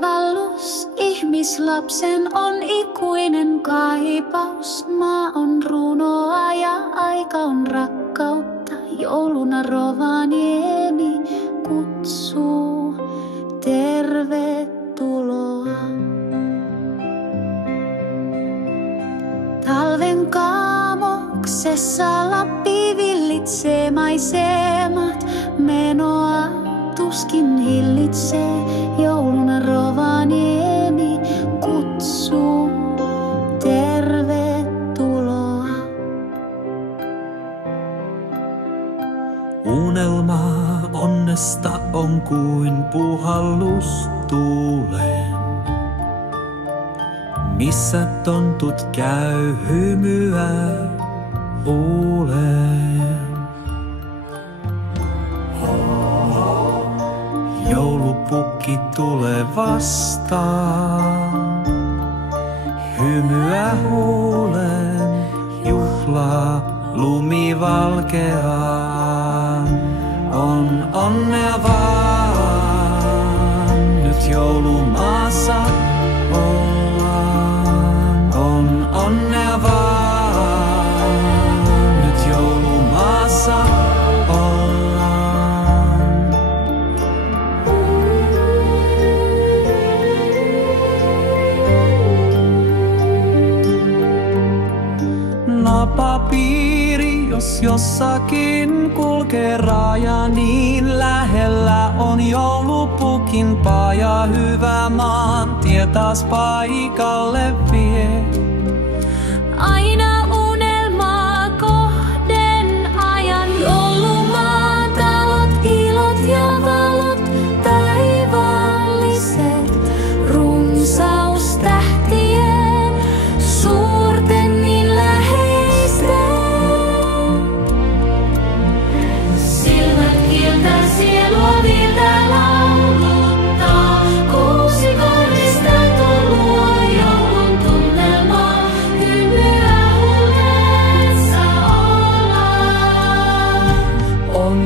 Taivallus ihmislapsen on ikuinen kaipaus. Maa on runoa ja aika on rakkautta. Jouluna Rovaniemi kutsuu. Tervetuloa. Talven kaamoksessa Lappi villitsee maisemat. Menoa tuskin hillitsee. Jouluna Rovaniemi kutsuu. Tervetuloa. Unelmaa onnesta on kuin puhallus tuuleen. Missä tontut käy hymyä uuleen. Joulupukki tulee vastaan. Hymyä huuleen, juhlaa lumi valkeaa. On onnea vaan, nyt joulumaassa ollaan. On onnea vaan, nyt joulumaassa ollaan. Napapiiri, jos jossakin kulkee raja, niin lähellä on joulupukin paja. Hyvä maantie taas paikalle vie. Aina unelmaa kohden ajan. Joulumaan talot, ilot ja valot, taivaalliset runsaus tähtien, suurten niin läheisten. Silmät kiiltää, sielua virtaa lauluttaa, kuusikorvista luo joulun tunnelmaa. Hymyä huuleessa ollaan. On